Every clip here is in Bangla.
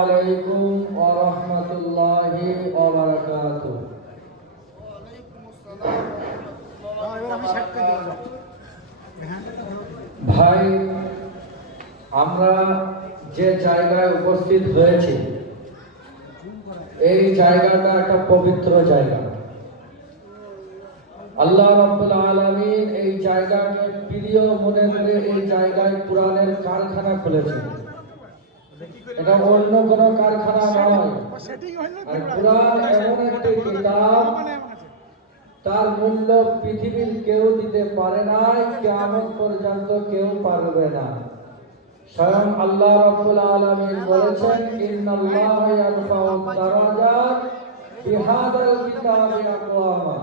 আলাইকুম ওয়া রাহমাতুল্লাহি ওয়া বারাকাতুহু। ভাই, আমরা যে জায়গায় উপস্থিত হয়েছি এই জায়গাটা একটা পবিত্র জায়গা। আল্লাহ রাব্বুল আলামিন এই জায়গাকে প্রিয় মনে করে এই জায়গায় কোরআনের কারখানা খুলেছেন। এটা অন্য কোনো কারখানা নয়। আর কোরআন এমন একটি কিতাব, তার মূল্য পৃথিবীর কেউ দিতে পারে নাই, কিয়ামত পর্যন্ত কেউ পারবে না। স্বয়ং আল্লাহ রাব্বুল আলামিন বলেছেন, ইন্নাল্লাহা ইয়ারফাউ দারাজাত বিহাদাল কিতাবি আকওয়ামা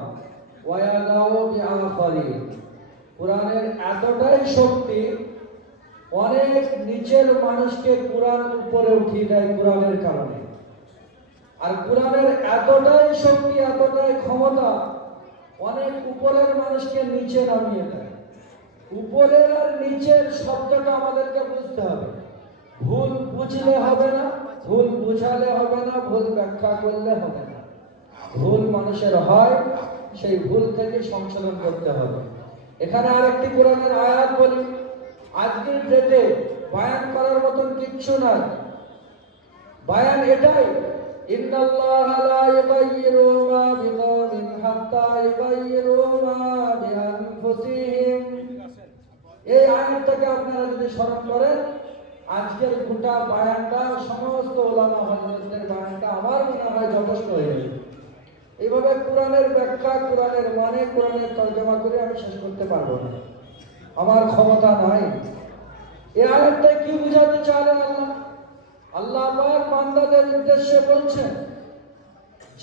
ওয়া ইয়াদাউ বিআখারিন। কোরআনের এতটাই শক্তি, অনেক নিচের মানুষকে কোরআন উপরে উঠিয়ে দেয় কোরআনের কারণে। আর কোরআনের এতটাই শক্তি, এতটাই ক্ষমতা, অনেক উপরের মানুষকে নিচে নামিয়ে দেয়। উপরের আর নিচের শব্দটা আমাদেরকে বুঝতে হবে। ভুল বুঝলে হবে না, ভুল বুঝালে হবে না, ভুল ব্যাখ্যা করলে হবে না। ভুল মানুষের হয়, সেই ভুল থেকে সংশোধন করতে হবে। এখানে আরেকটি কোরআনের আয়াত বলি, আজকের ডেটে বয়ান করার মতন কিচ্ছু নাই। বয়ান এটাই, ইন্নাল্লাহা লা ইউগাইয়িরু মা বিকওমিন হাত্তা ইউগাইয়িরু মা বিআনফুসিহিম। এই আয়াতটাকে আপনারা যদি স্মরণ করেন, আজকের গোটা বয়ানটা, সমস্ত ওলামা হযরতদের বয়ানটা আমার মনে হয় যথেষ্ট হয়ে যাবে। এইভাবে কোরআনের ব্যাখ্যা, কোরআনের মানে, কোরআনের তর্জমা করে আমি শেষ করতে পারবো না, আমার ক্ষমতা নাই। এই আয়াতটা কি বুঝাতে চাইলেন আল্লাহ? আল্লাহ পাক বান্দাদের উদ্দেশ্যে বলছেন,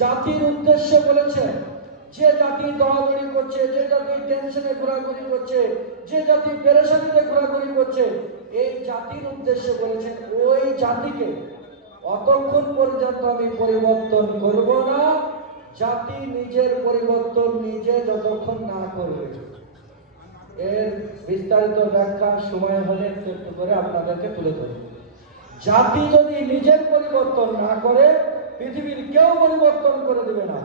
জাতির উদ্দেশ্যে বলেছেন। যে জাতি দৌড়াদৌড়ি করছে, যে জাতি টেনশনে ঘোরাঘুরি করছে, যে জাতি পেরেশানিতে ঘোরাঘুরি করছে, এই জাতির উদ্দেশ্যে বলেছেন, ওই জাতিকে অতক্ষণ পর্যন্ত আমি পরিবর্তন করব না, জাতি নিজের পরিবর্তন নিজে যতক্ষণ না করবে। এর বিস্তারিত ব্যাখ্যা সময় হলে একটু একটু করে আপনাদেরকে তুলে ধরব। জাতি যদি নিজের পরিবর্তন না করে, পৃথিবীর কেউ পরিবর্তন করে দেবে না।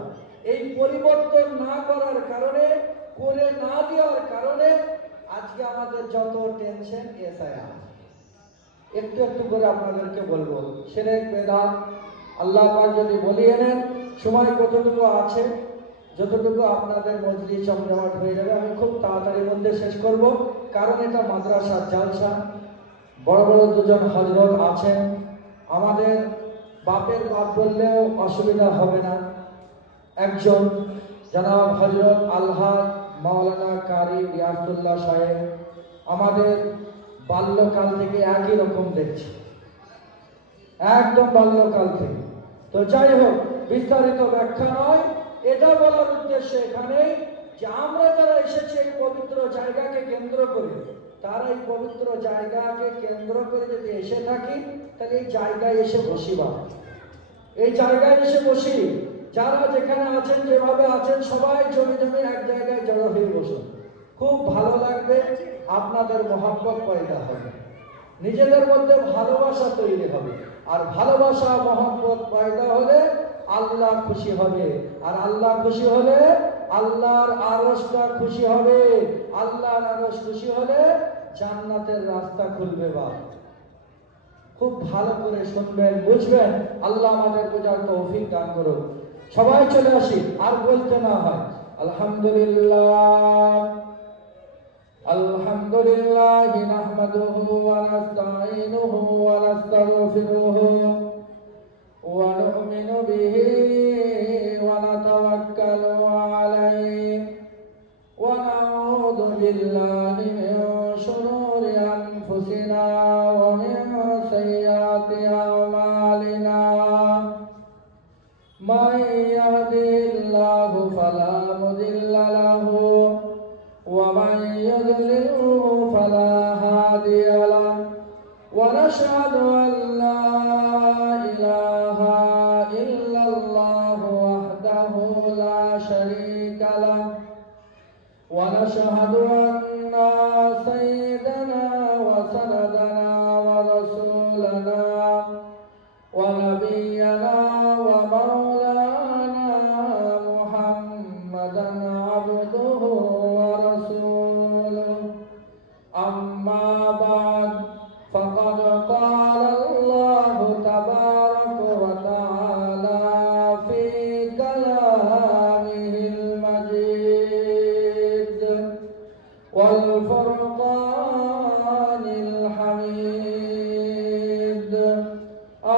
এই পরিবর্তন না করার কারণে, করে না দেওয়ার কারণে আজকে আমাদের যত টেনশন, এসআইআর। একটু একটু করে আপনাদেরকে বলবো। শিরক, বেদাত, আল্লাহ পাক যদি বলিয়ে নেন, সময় কতটুকু আছে, যতটুকু আপনাদের মজলিস জমজমাট হয়ে যাবে, আমি খুব তাড়াতাড়ির মধ্যে শেষ করব। কারণ এটা মাদ্রাসার জালসা, বড় বড় দুজন হযরত আছেন, আমাদের বাপের বাপ বললেও অসুবিধা হবে না। একজন জনাব হযরত আলহাজ মাওলানা কারি রিয়াসুল্লাহ সাহেব, আমাদের বাল্যকাল থেকে একই রকম দেখছি, একদম বাল্যকাল থেকে। তো যাই হোক, বিস্তারিত ব্যাখ্যা নয়, এটা বলার উদ্দেশ্য এখানেই যে আমরা যারা এসেছি এই পবিত্র জায়গাকে কেন্দ্র করে, তারা এই পবিত্র জায়গাকে কেন্দ্র করে যদি এসে থাকি, তাহলে এই জায়গায় এসে বসিবা, এই জায়গায় এসে বসি। যারা যেখানে আছেন, যেভাবে আছেন, সবাই জমে জমে এক জায়গায় জড়ো হয়ে বসুন। খুব ভালো লাগবে, আপনাদের মহব্বত পয়দা হবে, নিজেদের মধ্যে ভালোবাসা তৈরি হবে। আর ভালোবাসা, মহব্বত পয়দা হলে আল্লাহ খুশি হবে। আর আল্লাহ খুশি হলে আল্লাহর আরশটা খুশি হবে। আল্লাহর আরশ খুশি হলে জান্নাতের রাস্তা খুলবে। বা খুব ভালো করে শুনবেন, বুঝবেন। আল্লাহ আমাদের বোঝার তৌফিক দান করুন। সবাই চলে আসি, আর বলতে না হয়। আলহামদুলিল্লাহ, আলহামদুলিল্লাহ নাহমাদুহু ওয়া নাস্তাঈনুহু ওয়া নাস্তাগফিরুহু ওয়া নু'মিনু বিহি ওয়া নাতাওয়াক্কালু আলাইহি ওয়া নাউযু বিল্লাহি মিন শুরুরি আনফুসিনা ওয়া মিন সাইয়্যাতি আমালিনা। মান ইয়াহদিহিল্লাহু ফালা মুদিল্লা লাহু ওয়া মান ইউদ্লিলহু ফালা হাদিয়া লাহু ওয়া নাশহাদু আন লা ইলাহা ইল্লাল্লাহু ওয়াহদাহু লা শারীকা লাহু ওয়া নাশহাদু আন্না সাইয়্যিদানা ওয়া সানাদানা ওয়া রাসূলানা ওয়া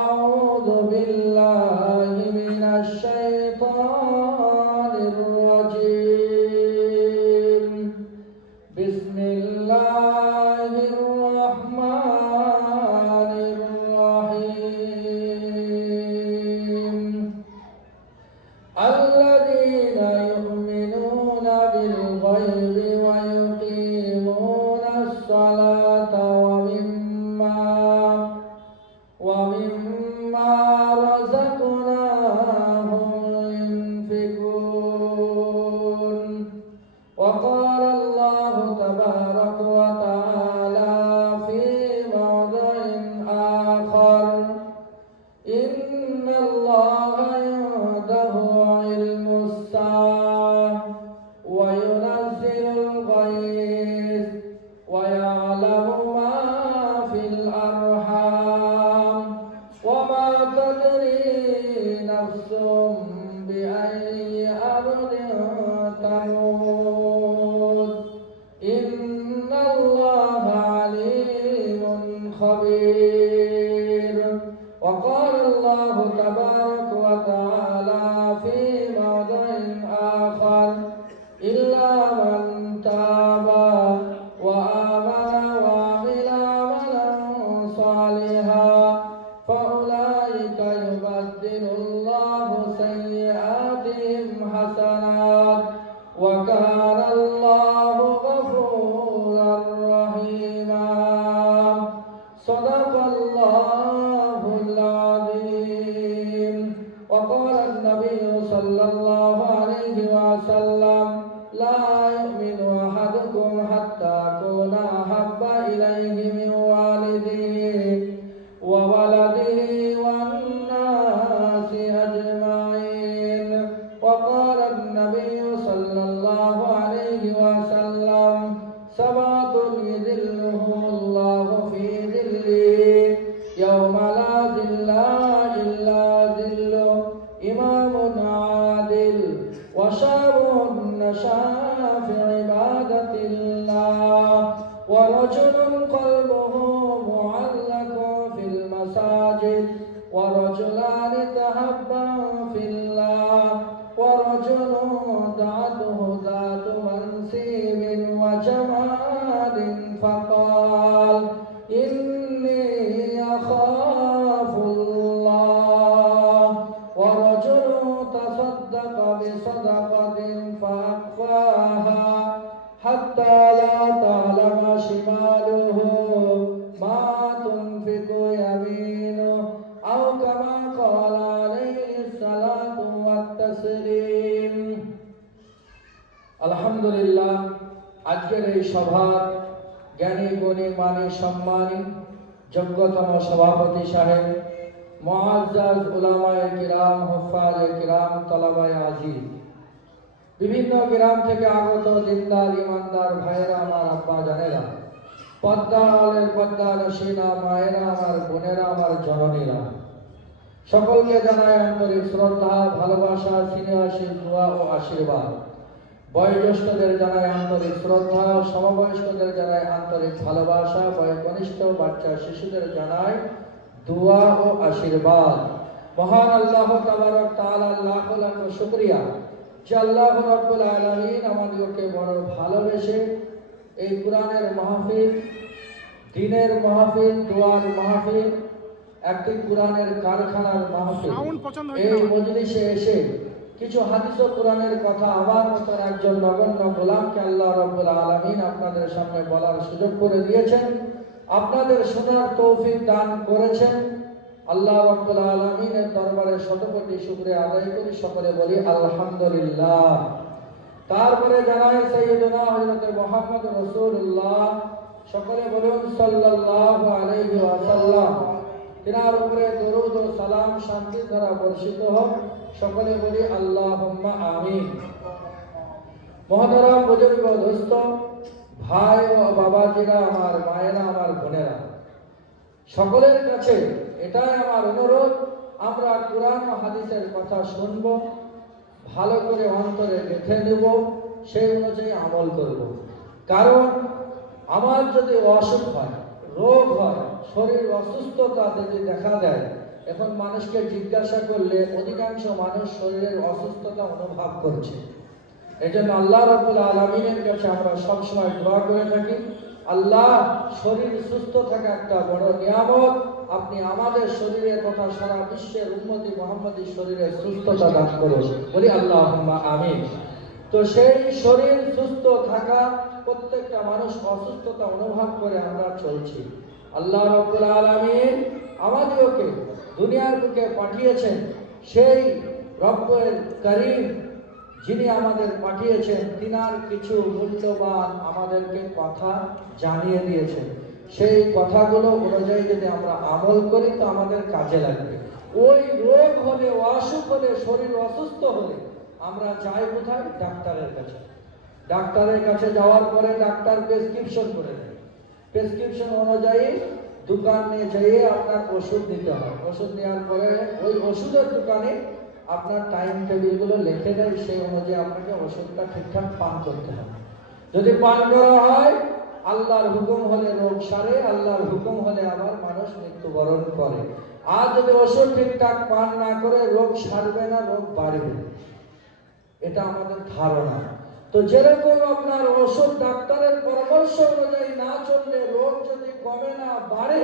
أعوذ بالله من الشيطان الرجيم بسم الله الرحمن الرحيم الذين يؤمنون بالغيب ويقيمون الصلاة ومما رزقناهم ينفقون وقال الله تبارك وتعالى في موضع آخر إن الله عنده علم الساعة وينزل الغيث ويعلم ما في الأرحام وما تدري نفس بأي أرض تموت إن الله عليم خبير وقال الله تبارك وتعالى في موضع آخر إلا من تاب وآمن وعمل عملا صالحا فأولئك يبدل الله سيئاتهم حسنات وكان الله غفورا رحيما صدق الله العظيم وقال النبي صلى الله عليه وسلم لا يؤمن أحدكم حتى أكون أحب إليه من والده وولده والناس أجمعين وقال النبي صلى الله عليه وسلم سبعة يذلهم الله في ظله يوم لا ظل إلا ظله إمام عادل وشاب نشأ في عبادة الله ورجل قلبه معلق في المساجد ورجلان تحبا في الله ورجل دعته ذات منسب وجمال فقال إني أخاف الله ورجل تصدق بصدقة فأخفاها حتى لا تعلم شماله ما تنفق يمينه أو كما قال عليه الصلاة والتسليم আলহামদুলিল্লাহ আজকের এই সভার জ্ঞানী গুণী মানী সম্মানী যোগ্যতম সভাপতি সাহেব মুআজ্জাজ উলামায়ে কিরাম হুফাজে কিরাম তলাবায়ে আজিজ বিভিন্ন গ্রাম থেকে আগত দিনদার ইমানদার ভাইয়েরা আমার আব্বা জানেরা পদ্মার নসীনা মায়েরা আমার বোনেরা আমার জননীরা সকলকে জানাই আন্তরিক শ্রদ্ধা ভালোবাসা স্নেহাশী দোয়া ও আশীর্বাদ বয়োজ্যেষ্ঠদের জানাই আন্তরিক শ্রদ্ধা সমবয়স্কদের জানাই আন্তরিক ভালোবাসা বয়োকনিষ্ঠ বাচ্চা শিশুদের জানাই দোয়া ও আশীর্বাদ মহান আল্লাহ তাবারক তাআলা লাখ লাখ শুকরিয়া যে আল্লাহ রাব্বুল আলামিন আমাদেরকে বড় ভালোবেসে এই কোরআনের মাহফিল দ্বীনের মাহফিল দোয়ার মাহফিল একটি কোরআনের কারখানার মাহফিল এই মজলিসে এসে কিছু হাদিস ও কোরআনের কথা আমার মতো একজন নগণ্য গোলামকে আল্লাহ রাব্বুল আলামিন আপনাদের সামনে বলার সুযোগ করে দিয়েছেন আপনাদের শোনার তৌফিক দান করেছেন আল্লাহ রাব্বুল আলামিনের দরবারে শতকোটি শুকরিয়া আদায় করি সকলে বলি আলহামদুলিল্লাহ তারপরে জানাই সাইয়্যিদুনা হযরত মুহাম্মদ রাসূলুল্লাহ সকলে বলুন সাল্লাল্লাহু আলাইহি ওয়াসাল্লাম তিনার উপরে দরুদ ও সালাম শান্তি ধারা বর্ষিত হোক সকলে বলি আল্লাহুম্মা আমিন মহতারাম বুজুর্গ দোস্ত ভাই ও বাবাজিরা আমার মায়েরা আমার বোনেরা সকলের কাছে এটাই আমার অনুরোধ আমরা কোরআন ও হাদিসের কথা শুনব ভালো করে অন্তরে গেঁথে নেব সেই অনুযায়ী আমল করব কারণ আমার যদি অসুখ হয় রোগ হয় শরীর অসুস্থতা যদি দেখা দেয় এখন মানুষকে জিজ্ঞাসা করলে অধিকাংশ মানুষ শরীরের অসুস্থতা অনুভব করছে। এই জন্য আল্লাহ রাব্বুল আলামিনের কাছে আমরা সবসময় দোয়া করে থাকি, আল্লাহ শরীর সুস্থ থাকা একটা বড় নিয়ামত, আপনি আমাদের শরীরের কথা সারা বিশ্বের উম্মতি মুহাম্মদী শরীরের সুস্থতা দান করুন, বলি আল্লাহুম্মা আমিন। তো সেই শরীর সুস্থ থাকা, প্রত্যেকটা মানুষ অসুস্থতা অনুভব করে আমরা চলছি। আল্লাহ রাব্বুল আলামিন আমাদেরকে দুনিয়ার বুকে পাঠিয়েছেন, সেই রব্বুল করিম যিনি আমাদের পাঠিয়েছেন, তিনার কিছু মূল্যবান আমাদেরকে কথা জানিয়ে দিয়েছেন। সেই কথাগুলো অনুযায়ী যদি আমরা আমল করি তো আমাদের কাজে লাগবে। ওই রোগ হলে, অসুখ হলে, শরীর অসুস্থ হলে আমরা যাই কোথায়? ডাক্তারের কাছে। ডাক্তারের কাছে যাওয়ার পরে ডাক্তার প্রেসক্রিপশন করে দেয়। প্রেসক্রিপশন অনুযায়ী দোকানে যেয়ে আপনার ওষুধ দিতে হয়। ওষুধ নেওয়ার পরে ওই ওষুধের দোকানে আপনার টাইম টেবিলগুলো লিখে দেয়, সেই অনুযায়ী আপনাকে ওষুধটা ঠিকঠাক পান করতে হবে। যদি পান করা হয়, আল্লাহর হুকুম হলে রোগ সারে, আল্লাহর হুকুম হলে আবার মানুষ মৃত্যুবরণ করে। আর যদি ওষুধ ঠিকঠাক পান না করে, রোগ সারবে না, রোগ বাড়বে। এটা আমাদের ধারণা। তো যেরকম আপনার ওষুধ ডাক্তারের পরামর্শ অনুযায়ী না চললে রোগ যদি কমে না, বাড়ে,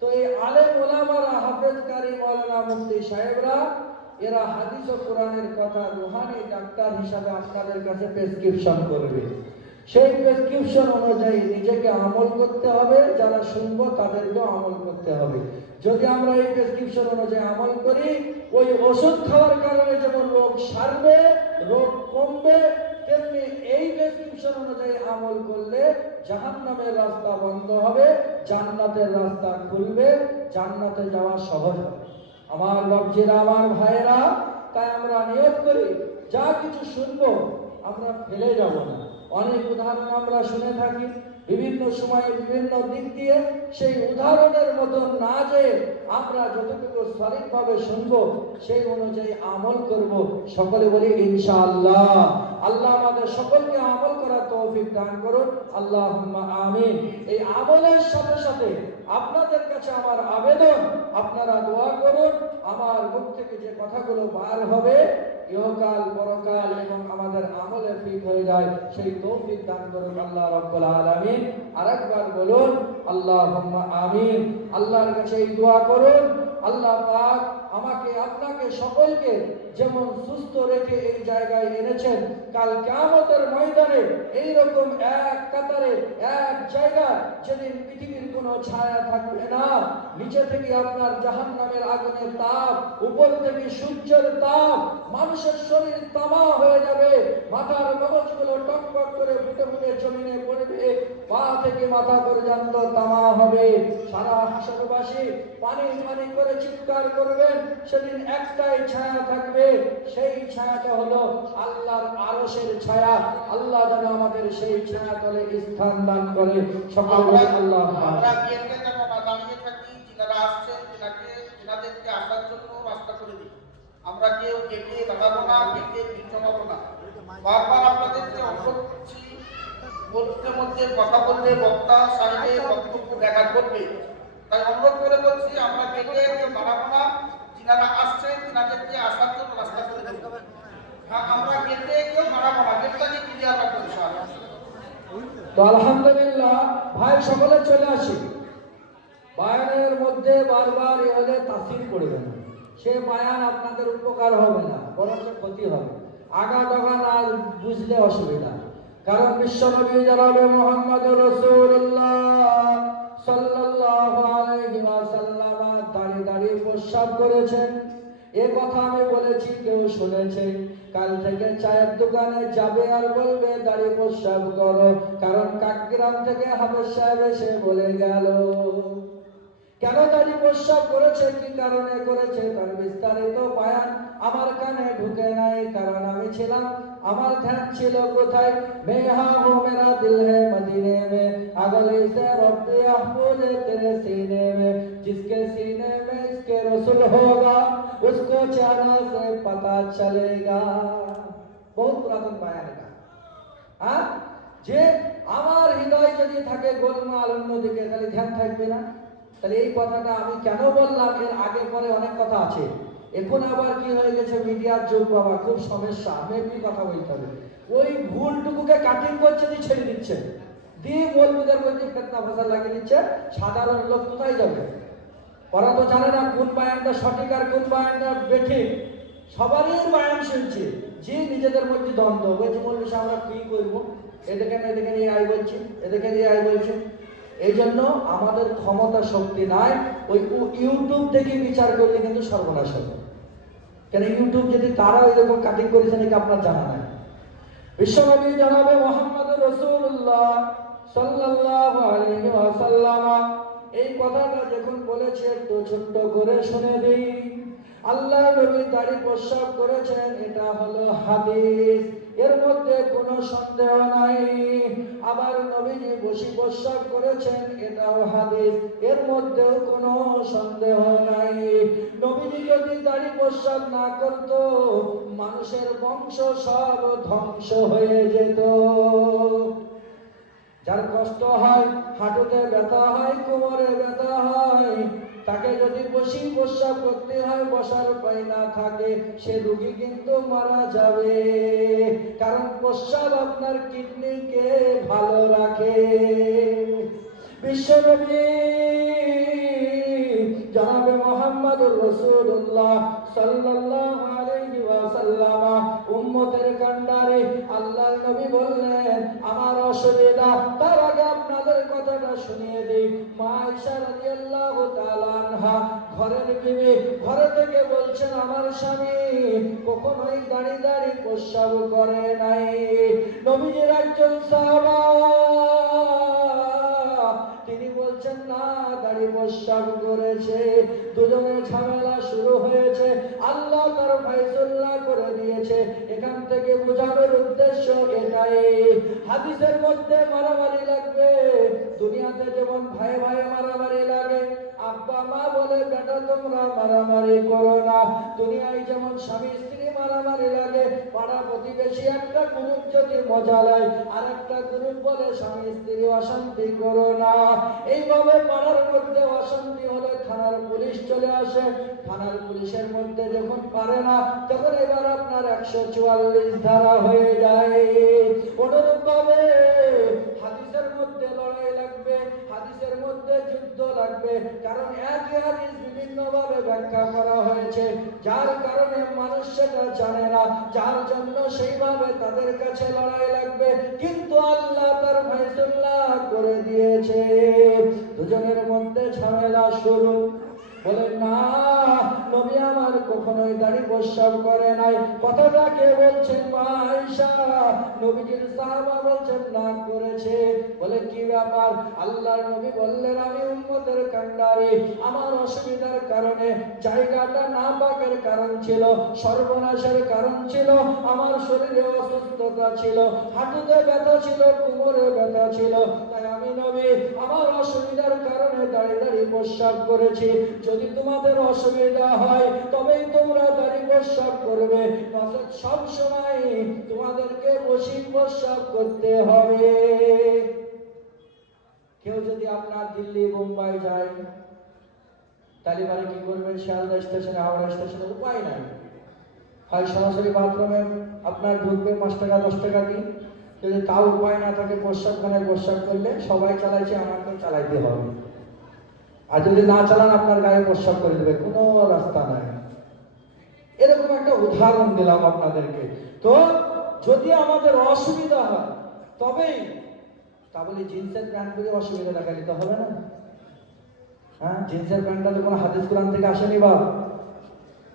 তো এই আলেম ওলামারা, হাফেজ কারি মাওলানা মুফতি সাহেবরা, এরা হাদিস ও কোরআনের কথা রুহানি ডাক্তার হিসাবে আপনাদের কাছে প্রেসক্রিপশন করবে। সেই প্রেসক্রিপশন অনুযায়ী নিজেকে আমল করতে হবে, যারা শুনবো তাদেরকেও আমল করতে হবে। যদি আমরা এই প্রেসক্রিপশন অনুযায়ী আমল করি, ওই ওষুধ খাওয়ার কারণে যেমন রোগ সারবে, রোগ কমবে, তেমনি এই প্রেসক্রিপশন অনুযায়ী আমল করলে জাহান্নামের রাস্তা বন্ধ হবে, জান্নাতের রাস্তা খুলবে, জান্নাতে যাওয়া সহজ হবে। আমার বাবজিরা, আমার ভাইয়েরা, তাই আমরা নিয়ত করি যা কিছু শুনবো আমরা ফেলে যাব না। অনেক উদাহরণ আমরা শুনে থাকি বিভিন্ন সময়ে বিভিন্ন দিক দিয়ে, সেই উদাহরণের মতন না যে আমরা যতটুকু সঠিকভাবে শুনবো সেই অনুযায়ী আমল করব। সকলে বলি ইনশাআল্লাহ। আল্লাহ আমাদের সকলকে আমল করার তৌফিক দান করুন, আল্লাহুম্মা আমিন। এই আমলের সাথে সাথে আপনাদের কাছে আমার আবেদন, আপনারা দোয়া করুন, আমার মুখ থেকে যে কথাগুলো বার হবে ইহকাল পরকাল এবং আমাদের আমলে ফিট হয়ে যায়, সেই তৌফিক দান করুন আল্লাহ রাব্বুল আলামিন। আরেকবার বলুন আল্লাহুম্মা আমিন। আল্লাহর কাছে এই দোয়া করুন, আল্লাহ পাক আমাকে, আপনাকে, সকলকে যেমন সুস্থ রেখে এই জায়গায় এনেছেন, কাল কিয়ামতের ময়দানে এইরকম এক কাতারে এক জায়গায় যেদিন পৃথিবীর কোনো ছায়া থাকবে না, নিচে থেকে আপনার জাহান্নামের আগুনের তাপ, উপর থেকে সূর্যের তাপ, মানুষের শরীর তামা হয়ে যাবে, মাথার মগজগুলো টকটক করে ফুটে ফুটে জমিনে পড়বে, পা থেকে মাথা পর্যন্ত তামা হবে। সারা হাসরবাসী পানি পানি করে চিৎকার করবেন। সেদিন একটাই ছায়া থাকবে, সেই ছায়াটা হলো আল্লাহর আরশের ছায়া। আল্লাহ যেন আমাদের সেই ছায়া তলে স্থান দান করে। সকলে আল্লাহ। আমরা গেটে যাব না, দাঁড়িয়ে থাকি, যিনারা আসছেন তিনাদেরকে আসার জন্য রাস্তা করে দিই। আমরা কেউ গেটে দাঁড়াবো না, গেটে ভিড় জমাবো না। বারবার আপনাদেরকে অনুরোধ করছি, মধ্যে কথা বললে বক্তা সাহেবের বক্তব্য দেখা করবে, তাই অনুরোধ করে বলছি আমরা গেটে কেউ দাঁড়াবো না, যিনারা আসছেন তিনাদেরকে আসার জন্য রাস্তা করে দেব। আমরা গেটে কেউ দাঁড়াবো না, গেটটাকে ক্লিয়ার রাখবো ইনশাআল্লাহ। তো আলহামদুলিল্লাহ ভাই, সকলে চলে আসি। বায়ানের মধ্যে বারবার হলে তাসির করবে না, সে বায়ান আপনাদের উপকার হবে না, বরঞ্চ ক্ষতি হবে। আগা ডগা না বুঝলে অসুবিধা। কারণ বিশ্বনবী জনাবে মুহাম্মদুর রাসূলুল্লাহ সাল্লাল্লাহু আলাইহি ওয়াসাল্লাম দাঁড়িয়ে দাঁড়িয়ে প্রস্রাব করেছেন। এ কথা আমি বলেছি, কেউ শুনেছে? কাল থেকে চায়ের দোকানে যাবে আর বলবে দাঁড়িয়ে প্রস্রাব করো, কারণ কাকগ্রাম থেকে হাফেজ সাহেব এসে বলে গেল। কেন দাঁড়িয়ে প্রস্রাব করেছে, কি কারণে করেছে, তার বিস্তারিত বয়ান আমার কানে ঢুকে নাই, কারণ আমি ছিলাম, আমার ধ্যান ছিল কোথায়? মেহা হো মেরা দিল है मदीने में, अगली से रब्बी महफूज तेरे सीने में, जिसके सीने में इसके रसूल होगा उसको चेहरा से पता चलेगा। बहुत पुरातन बयान এটা। হ্যাঁ, যে আমার হৃদয় যদি থাকে গোলমাল, অন্যদিকে তাহলে ধ্যান থাকবে না। তাহলে এই কথাটা আমি কেন বললাম, এর আগে পরে অনেক কথা আছে। এখন আবার কি হয়ে গেছে, মিডিয়ার যুগ বাবা, খুব সমস্যা, মেপি কথা বলতে হবে। ওই ভুলটুকুকে কাটিং করছে, দিয়ে ছেড়ে দিচ্ছে, দিয়ে মৌলবীদের মধ্যে ফেতনা ফাসাদ লাগিয়ে দিচ্ছে। সাধারণ লোক কোথায় যাবে? ওরা তো জানে না কোন বায়ানটা সঠিক আর কোন বায়ানটা বেঠিক। সবারই বায়ান শুনছে, যে নিজেদের মধ্যে দ্বন্দ্ব, বলছে মৌলবী সাহেব আমরা কি করবো, এদিকে নিয়ে আই বলছি, এদিকে নিয়ে আই বলছি। এই জন্য আমাদের ক্ষমতা শক্তি নাই। ওই ইউটিউব থেকে বিচার করলে কিন্তু সর্বনাশ হবে। কেন ইউটিউব যদি তারা এরকম কাটিং করেছে নাকি আপনার জানা নাই। বিশ্বনবী জনাবে মুহাম্মদ রাসূলুল্লাহ সাল্লাল্লাহু আলাইহি ওয়াসাল্লাম এই কথাটা যখন বলেছে, একটু ছোট্ট করে শুনে দিই। আল্লাহ নবী দাড়ি প্রস্রাব করেছেন, এটা হলো হাদিস, এর মধ্যে কোনো সন্দেহ নাই। আবার নবীজি বসি প্রস্রাব করেছেন, এটাও হাদিস, এর মধ্যেও কোনো সন্দেহ নাই। নবীজি যদি দাড়ি প্রস্রাব না করত, মানুষের বংশ সব ধ্বংস হয়ে যেত। যার কষ্ট হয়, হাঁটুতে ব্যথা হয়, কোমরে ব্যথা হয়, তাকে যদি বসি প্রস্রাব করতে হয়, বসার উপায় না থাকে, সে রোগী কিন্তু মারা যাবে। কারণ প্রস্রাব আপনার কিডনিকে ভালো রাখে। বিশ্বনবী জনাবে মুহাম্মদুর রাসূলুল্লাহ সাল্লাল্লাহু আলাইহি ওয়াসাল্লাম উম্মতের কান্ডারে আল্লাহর নবী বললেন, আমার অসুবিধা, তার আগে আপনাদের কথাটা শুনিয়ে দিই। মা আয়েশা রাদিয়াল্লাহু তাআলা আনহা ঘরের বিবি, ঘরে থেকে বলছেন, আমার স্বামী কখনোই দাঁড়িয়ে প্রস্রাব করে নাই। নবীজির একজন সাহাবা, তিনি বলছেন না, দাড়ি প্রস্রাব করেছে। দুজনের ঝামেলা শুরু হয়েছে, আল্লাহ তার ফায়সালা করে দিয়েছে। এখান থেকে বোঝানোর উদ্দেশ্য এটাই, হাদিসের মধ্যে মারামারি লাগবে। দুনিয়াতে যেমন ভাই ভাই মারামারি লাগে, আব্বা মা বলে বেটা তোমরা মারামারি করো না। দুনিয়ায় যেমন স্বামী স্ত্রী মারামারি লাগে, পাড়া প্রতিবেশী একটা গ্রুপ যদি মজা নেয়, আর একটা গ্রুপ বলে স্বামী স্ত্রী অশান্তি করো না। এইভাবে পাড়ার মধ্যে অশান্তি হলে থানার পুলিশ চলে আসে। থানার পুলিশের মধ্যে যখন পারে না, তখন এবার আপনার 144 ধারা হয়ে যায়। অনুরূপ ভাবে হাদিসের মধ্যে লড়াই লাগবে, হাদিসের মধ্যে যুদ্ধ লাগবে। কারণ একই হাদিস বিভিন্ন ভাবে ব্যাখ্যা করা হয়েছে, যার কারণে মানুষ সেটা জানে না, যার জন্য সেইভাবে তাদের কাছে লড়াই লাগবে। কিন্তু আল্লাহ তার ফায়সালা করে দিয়েছে, দুজনের মধ্যে ঝামেলা শুরু। বলে না, নবী আমার কখনোই দাড়ি প্রস্রাব করে নাই। কথাটা কে বলছেন? মা আয়েশা। নবীজির সাহাবা বলছেন না, করেছে। বলে কি ব্যাপার? আল্লাহর নবী বললেন, আমি উম্মতের কান্ডারি, আমার অসুবিধার কারণে, জায়গাটা নাপাকের কারণ ছিল, সর্বনাশের কারণ ছিল, আমার শরীরে অসুস্থতা ছিল, হাঁটুতে ব্যথা ছিল, কোমরে ব্যথা ছিল, তাই আমি নবী আমার অসুবিধার কারণে দাঁড়িয়ে প্রস্রাব করেছি। যদি তোমাদের অসুবিধা হয় তবেই তোমরা দাঁড়িয়ে প্রস্রাব করবে, নচেৎ সব সময় তোমাদেরকে বসে প্রস্রাব করতে হবে। কেউ যদি আপনার দিল্লি বোম্বাই যায়, তাহলে বাড়ি কি করবেন? শিয়ালদা স্টেশনে, হাওড়া স্টেশনে, উপায় নাই। হয় সরাসরি বাথরুমে আপনার ঢুকবে 5 টাকা 10 টাকা দিয়ে, যদি তাও উপায় না থাকে প্রস্রাবখানায় প্রস্রাব করলে সবাই চালাইছে, আমাকেও চালাইতে হবে। আর যদি না চালান আপনার গায়ে প্রস্রাব করে দেবে, কোনো রাস্তা নাই। এরকম একটা উদাহরণ দিলাম আপনাদেরকে। তো যদি আমাদের অসুবিধা হয় তবেই, তা বলি জিন্সের প্যান্ট পরে অসুবিধা দেখা দিতে হবে না। হ্যাঁ, জিন্সের প্যান্টটা তো কোনো হাদিস কোরআন থেকে আসেনি বা,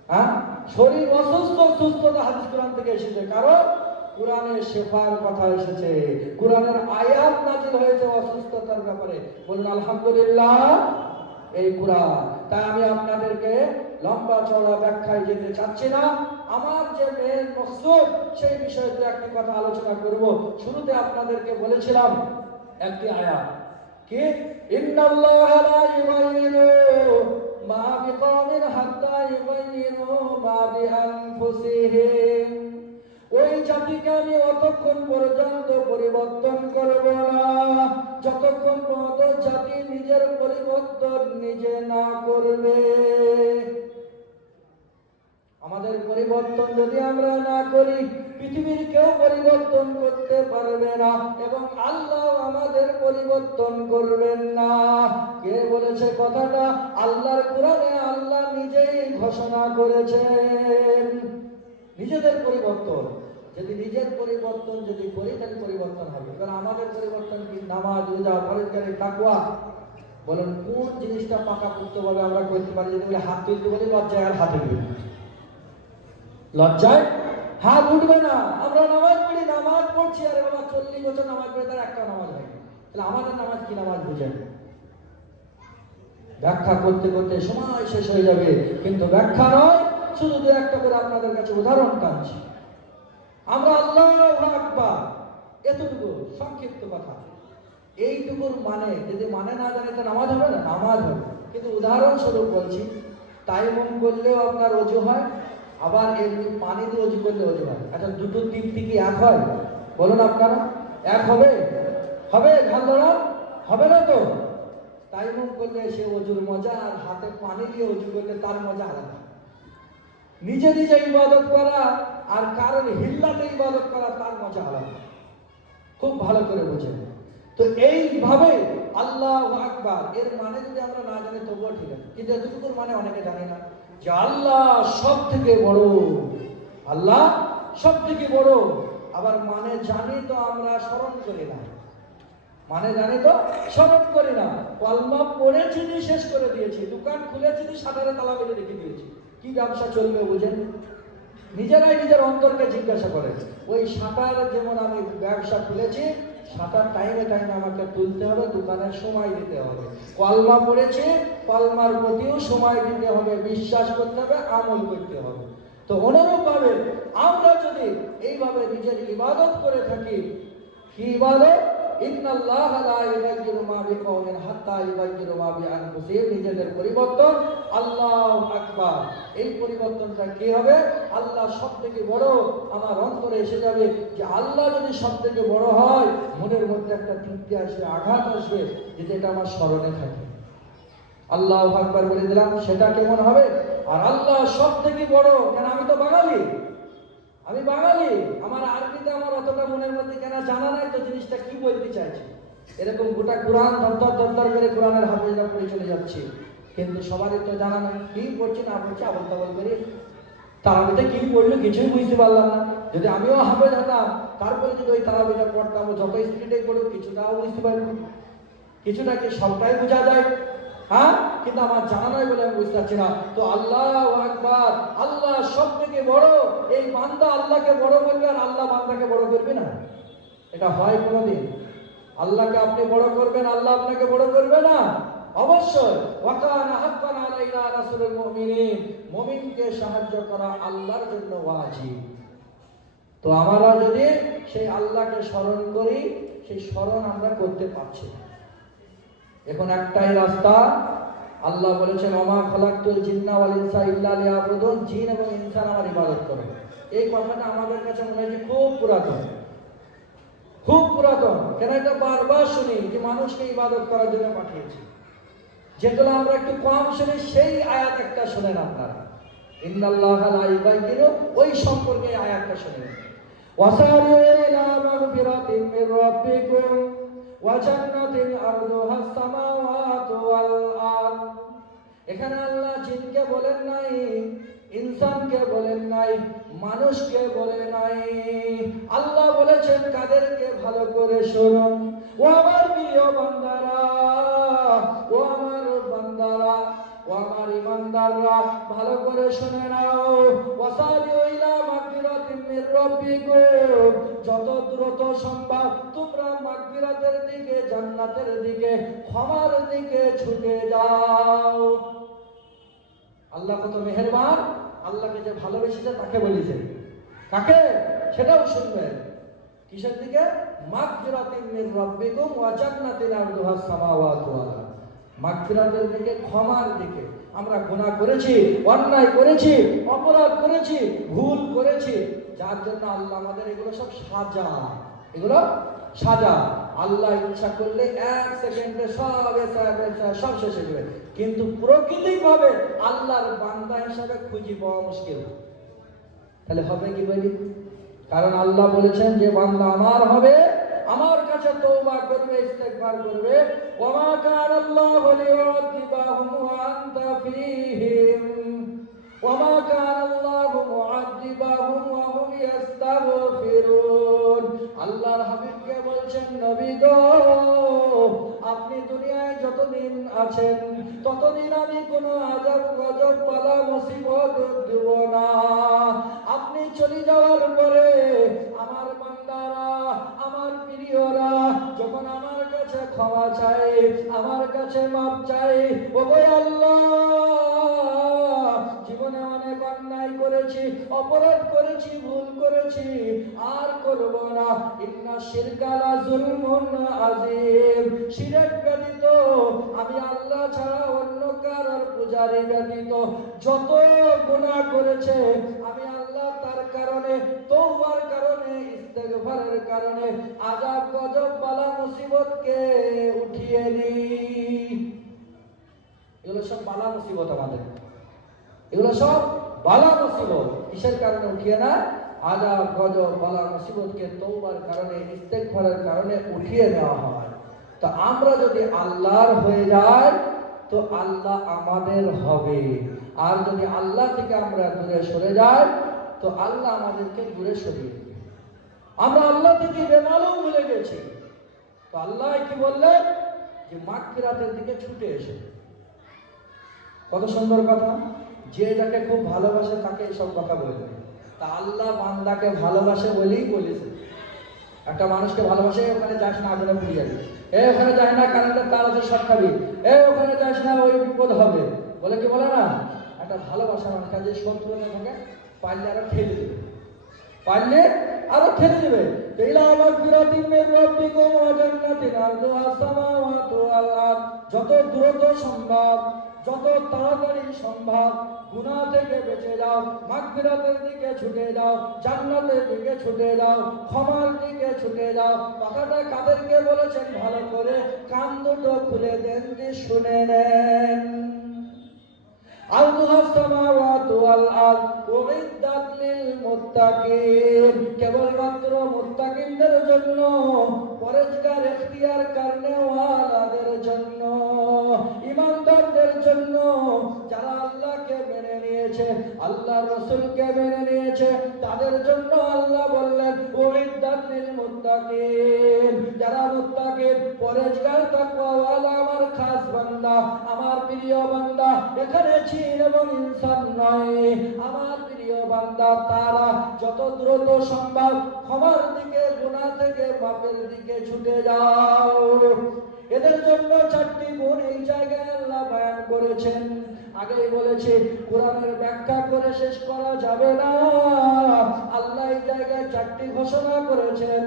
হ্যাঁ, শরীর অসুস্থ, সুস্থতা হাদিস কোরআন থেকে এসেছে। কারণ কোরআনে শেফার কথা এসেছে, কোরআনের আয়াত নাযিল হয়েছে অসুস্থতার ব্যাপারে। বলুন আলহামদুলিল্লাহ। এই কোরআন, তাই আমি আপনাদেরকে লম্বা চওড়া ব্যাখ্যায় যেতে চাচ্ছি না। আমার যে মেন মকসুদ, সেই বিষয়তে একটি কথা আলোচনা করব। শুরুতে আপনাদেরকে বলেছিলাম একটি আয়াত, কি ইন্নাল্লাহা লা ইউগাইয়িরু মা বিকওমিন হাত্তা ইউগাইয়িরু মা বিআনফুসিহিম। ওই জাতিকে আমি অতক্ষণ পর্যন্ত পরিবর্তন করব না যতক্ষণ পর্যন্ত জাতি নিজের পরিবর্তন নিজে না করবে। আমাদের পরিবর্তন যদি আমরা না করি, পৃথিবীর কেউ পরিবর্তন করতে পারবে না এবং আল্লাহ আমাদের পরিবর্তন করবেন না। কে বলেছে কথাটা? আল্লাহর কোরআনে আল্লাহ নিজেই ঘোষণা করেছেন নিজেদের পরিবর্তন। যদি নিজের পরিবর্তন যদি করি তাহলে পরিবর্তন হবে। কারণ আমাদের পরিবর্তন কি? নামাজ, রোজা, পরহেজগারি, তাকওয়া। বলেন কোন জিনিসটা পাকাপোক্তভাবে আমরা করতে পারি? যদি বলে হাত তুলতে বলি, লজ্জায় আর হাতে তুলি, লজ্জায় হাত উঠবে না। আমরা নামাজ পড়ি, নামাজ পড়ছি, আরে বাবা 40 বছর নামাজ পড়ে তার একটা নামাজ হয় না। তাহলে আমাদের নামাজ কি নামাজ বুঝেন? ব্যাখ্যা করতে করতে সময় শেষ হয়ে যাবে, কিন্তু ব্যাখ্যা নয়, শুধু দু একটা করে আপনাদের কাছে উদাহরণ টানছি। আমরা আল্লাহু আকবার এতটুকু সংক্ষিপ্ত কথা, এইটুকুর মানে যদি মানে না জানি তো নামাজ হবে না? নামাজ হবে। কিন্তু উদাহরণস্বরূপ বলছি, তাইমুম করলেও আপনার ওযু হয়, আবার এমনি পানি দিয়ে ওযু করলে ওযু হয়। আচ্ছা, দুটো তৃপ্তি কি এক হয়? বলুন আপনারা, এক হবে? হবে? ঘাল ধরান হবে না তো? তাইমুম করলে সে ওযুর মজা, আর হাতে পানি দিয়ে ওযু করলে তার মজা আলাদা। নিজে নিজে ইবাদত করা আর কারোর হিল্লাতে ইবাদত করা, তার মজা আলাদা। খুব ভালো করে বুঝেন। তো এইভাবে আল্লাহু আকবার এর মানে যদি আমরা না জানি তবুও ঠিক আছে, কিন্তু এতটুকুর মানে অনেকে জানি না যে আল্লাহ সব থেকে বড়, আল্লাহ সব থেকে বড়। আবার মানে জানি তো আমরা স্মরণ করি না, মানে জানি তো স্মরণ করি না। কলমা পড়েছি দিয়ে শেষ করে দিয়েছি, দোকান খুলেছি দিয়ে শাটারে তালা মেরে রেখে দিয়েছি, কি ব্যবসা চলবে বুঝেন? নিজেরাই নিজের অন্তরকে জিজ্ঞাসা করে। ওই শাটার যেমন আমি ব্যবসা খুলেছি, শাটার টাইমে টাইমে আমাকে তুলতে হবে, দোকানের সময় দিতে হবে। কলমা পড়েছি, কলমার প্রতিও সময় দিতে হবে, বিশ্বাস করতে হবে, আমল করতে হবে। তো অনুরূপভাবে আমরা যদি এইভাবে নিজের ইবাদত করে থাকি, কি ইবাদত? ইন্নাল্লাহা লা ইউগাইয়িরু মা বিকাওমিন হাত্তা ইউগাইয়িরু মা বিআনফুসিহিম, নিজেদের পরিবর্তন। আল্লাহু আকবার, এই পরিবর্তনটা কি হবে? আল্লাহ সবথেকে বড় আমার অন্তরে এসে যাবে যে আল্লাহ যদি সবথেকে বড় হয়, মনের মধ্যে একটা তৃপ্তি আসবে, আঘাত আসবে, যে এটা আমার স্মরণে থাকে। আল্লাহু আকবার বলে দিলাম, সেটা কেমন হবে? আর আল্লাহ সবথেকে বড়, কেন আমি তো বাঙালি, আমি বাঙালি, আমার আরবিতে আমার অতটা মনের মধ্যে কেন জানা নাই তো জিনিসটা কি বলতে চাইছে। এরকম গোটা কোরআন দরদর করে কোরআনের হাফেজরা পড়ে চলে যাচ্ছে, কিন্তু সবারই তো জানা নাই কি পড়ছে না পড়ছে, আবল তাবল করে তারাবিতে কি পড়লো কিছুই বুঝতে পারলাম না। যদি আমিও হাফেজ হতাম, তারপরে যদি ওই তারাবিটা পড়তাম, যত স্পিডে পড়ুক কিছুটাও বুঝতে পারবো, কিছুটা কি সবটাই বোঝা যায়? হ্যাঁ, কিন্তু আমার জানা নয় বলে আমি বুঝতে পারছি না। তো আল্লাহু আকবার, আল্লাহ সব থেকে বড়। এই বান্দা আল্লাহকে বড় করবে আর আল্লাহ বান্দাকে বড় করবে না, এটা হয় কোনোদিন? আল্লাহকে আপনি বড় করবেন, আল্লাহ আপনাকে বড় করবে না? অবশ্যই। ওয়াকানা হাক্কান আলাইনা নাসরুল মুমিনিন, মুমিনকে সাহায্য করা আল্লাহর জন্য ওয়াজিব। তো আমরা যদি সেই আল্লাহকে স্মরণ করি, সেই স্মরণ আমরা করতে পারছি না। এখন একটাই রাস্তা, আল্লাহ বলেছেন ওমা খালাকতুল জিন্না ওয়াল ইনসা ইল্লা লিয়াবুদুন, জিন এবং ইনসান আমার ইবাদত করে। এই কথাটা আমাদের কাছে মনে হয় খুব পুরাতন, খুব পুরাতন। কেন এটা বারবার শুনি যে মানুষকে ইবাদত করার জন্য পাঠিয়েছে। যেগুলো আমরা একটু কম শুনি, সেই আয়াত একটা শুনেন আপনারা, ইন্নাল্লাহা লা ইউগাইয়িরু, ওই সম্পর্কে আয়াতটা শুনেন। ওয়াসারিউ ইলা মাগফিরাতিন মির রাব্বিকুম ওয়া জান্নাতিন আরদুহাস সামাওয়াতু ওয়াল আরদ। এখানে আল্লাহ জিনকে বলেন নাই, ইনসানকে বলেন নাই, মানুষকে বলে নাই। আল্লাহ বলেছেন কাদেরকে? ভালো করে শুনুন, ও আমার প্রিয় বান্দারা, ও আমার বান্দারা, ও আমার ইমানদাররা, ভালো করে শুনে নাও। ওয়াসারিউ ইলা মাগফিরাতিন মির রাব্বিকুম, যত দ্রুত সম্ভব তোমরা মাগফিরাতের দিকে, জান্নাতের দিকে, ক্ষমার দিকে ছুটে যাও। আল্লাহ কত মেহেরবান, আল্লাহকে যে ভালোবেসেছে তাকে বলেছে, কাকে? সেটাও শুনবেন। কিসের দিকে? মাগফিরাতিন মির রাব্বিকুম ওয়া জান্নাতিন আরদুহাস সামাওয়াতু ওয়াল আরদ, মাগফিরাতের দিকে, ক্ষমার দিকে। আমরা গুনাহ করেছি, অন্যায় করেছি, অপরাধ করেছি, ভুল করেছি, যার জন্য আল্লাহ আমাদের এগুলো সব সাজা, এগুলো সাজা। আল্লাহ ইচ্ছা করলে 1 সেকেন্ডে সব শেষ হয়ে যাবে, কিন্তু প্রকৃতিকভাবে আল্লাহর বান্দা হিসাবে খুঁজে পাওয়া মুশকিল। তাহলে হবে কি বলি? কারণ আল্লাহ বলেছেন যে বান্দা আমার হবে, আমার কাছে তওবা করবে, ইস্তেগফার করবে। ওয়া মা কানা আল্লাহু লিয়ুযিবাহুম ওয়া আনতা ফীহিম ওয়া মা কানা আল্লাহু মুআযিবাহুম ওয়া হুম ইস্তাগফিরুন। আল্লাহর হাবিবকে বলছেন, নবী গো, আপনি দুনিয়ায় যতদিন আছেন ততদিন আমি কোনো আযাব গজব বালা মুসিবত দেব না। আপনি চলে যাওয়ার পরে আমার বান্দারা, আমার প্রিয়রা যখন আমার কাছে ক্ষমা চায়, আমার কাছে মাপ চায়, ওগো আল্লাহ, জীবনে অনেক অন্যায় করেছি, অপরাধ করেছি, ভুল করেছি, আর করব না। ইন্না শিরকা লা যুলমুন আযীম। শিরক ব্যতীত, আমি আল্লাহ ছাড়া অন্য কারোর পূজারি ব্যতীত যত গুনাহ করেছে, আমি আল্লাহ তার কারণে, তওবার কারণে, ইস্তেগফারের কারণে আযাব গজব বালা মুসিবতকে উঠিয়ে নিই। এগুলো সব বালা মুসিবত আমাদের, এগুলো সব বালা মুসিবত। কিসের কারণে উঠিয়ে না? আযাব গজব বালা মুসিবতকে তওবার কারণে, ইস্তেগফারের কারণে উঠিয়ে নেওয়া হয়। তো আমরা যদি আল্লাহর হয়ে যাই তো আল্লাহ আমাদের হবে, আর যদি আল্লাহ থেকে আমরা দূরে সরে যাই তো আল্লাহ আমাদেরকে দূরে সরিয়ে দেবে। আমরা আল্লাহ থেকে বেমালুম ভুলে গেছি, তো আল্লাহ কি বললেন? যে মাগফিরাতের দিকে ছুটে এসে। কত সুন্দর কথা! যে যাকে খুব ভালোবাসে তাকে এসব কথা বলবে। তা আল্লাহ বান্দাকে ভালোবাসে বলেই বলেছে। একটা মানুষকে ভালোবাসে, ওখানে যাস না, আগুনে পুড়িয়ে যাবে, ওখানে যাস না, কারেন্টের তার আছে শর্ট খাবি, ওখানে যাস না, ওই বিপদ হবে, বলে কি বলে না? একটা ভালোবাসা মানুষ কাজে শত্রু হয়ে থাকে, পারলে আরো ঠেলে দেবে, পারলে আরো ঠেলে দেবে। যত দ্রুত সম্ভব, যত তাড়াতাড়ি সম্ভব গুনাহ থেকে বেঁচে যাও, মাগফিরাতের দিকে ছুটে যাও, জান্নাতের দিকে ছুটে যাও, ক্ষমার দিকে ছুটে যাও। কথাটা কাদেরকে বলেছেন? ভালো করে কান দুটো খুলে দেন, যে শুনে নেন। আরদুহাস সামাওয়াতু ওয়াল আরদ উইদ্দাত লিল মুত্তাকিন। কেবলমাত্র মুত্তাকিনদের জন্য, পরহেজগার ইখতিয়ার করনেওয়ালাদের জন্য, ঈমানদারদের জন্য, যারা আল্লাহকে মেনে নিয়েছে, আল্লাহর রাসূলকে মেনে নিয়েছে, তাদের জন্য আল্লাহ বললেন উইদ্দাত লিল মুত্তাকিন। যারা মুত্তাকিন, পরহেজগার, তাকওয়াওয়ালা, আমার খাস বান্দা, আমার প্রিয় বান্দা, এখানে জিন এবং ইনসান নয়, আমার প্রিয় বান্দা, তারা যত দ্রুত সম্ভব ক্ষমার দিকে, গুনাহ থেকে মাপের দিকে ছুটে যাও। এদের জন্য 4টি গুণ এই জায়গায় আল্লাহ বয়ান করেছেন। আগেই বলেছি, কোরআনের ব্যাখ্যা করে শেষ করা যাবে না। আল্লাহ এই জায়গায় 4টি ঘোষণা করেছেন।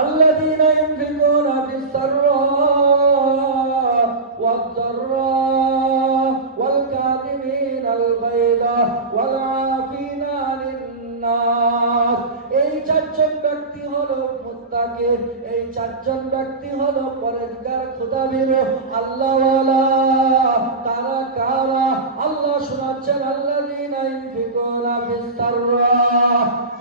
আল্লাযীনা ইউনফিকুনা ফিস সাররা ওয়াদ দাররা ওয়াল কাযিমিনাল গায়যা ওয়াল আফিনা আনিন নাস। এই 4জন ব্যক্তি হলো মুত্তাকিন, এই 4জন ব্যক্তি হলো পরহেজগার, খোদাভীরু, আল্লাহওয়ালা। তারা কারা? আল্লাহ শোনাচ্ছেন, আল্লাযীনা ইউনফিকুনা ফিস সাররা,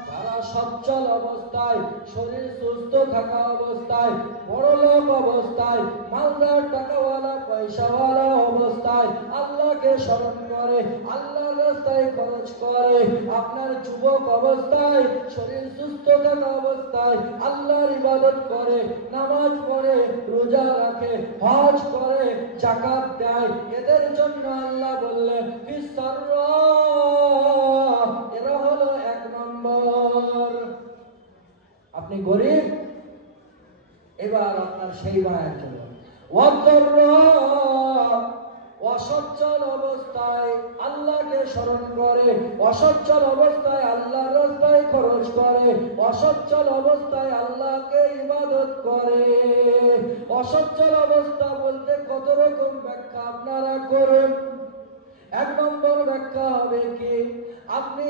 যারা সচ্ছল অবস্থায়, শরীর সুস্থ থাকা অবস্থায়, বড়লোক অবস্থায়, মালদার, টাকাওয়ালা, পয়সাওয়ালা অবস্থায় আল্লাহকে স্মরণ করে, আল্লাহর রাস্তায় খরচ করে। আপনার যুবক অবস্থায়, শরীর সুস্থ থাকা অবস্থায় আল্লাহর ইবাদত করে, নামাজ পড়ে, রোজা রাখে, হজ করে, যাকাত দেয়। এদের জন্য আল্লাহ বললেন ফিস সাররা, এরা হলো 1 নম্বর। আপনি গরিব, এবার আপনার সেই বায়ান চলে। অসচ্ছল অবস্থায় আল্লাহকে স্মরণ করে, অসচ্ছল অবস্থায় আল্লাহর রাস্তায় খরচ করে, অসচ্ছল অবস্থায় আল্লাহকে ইবাদত করে। অসচ্ছল অবস্থা বলতে কত রকম ব্যাখ্যা আপনারা করুন। এক নম্বর ব্যাখ্যা হবে কি, আপনি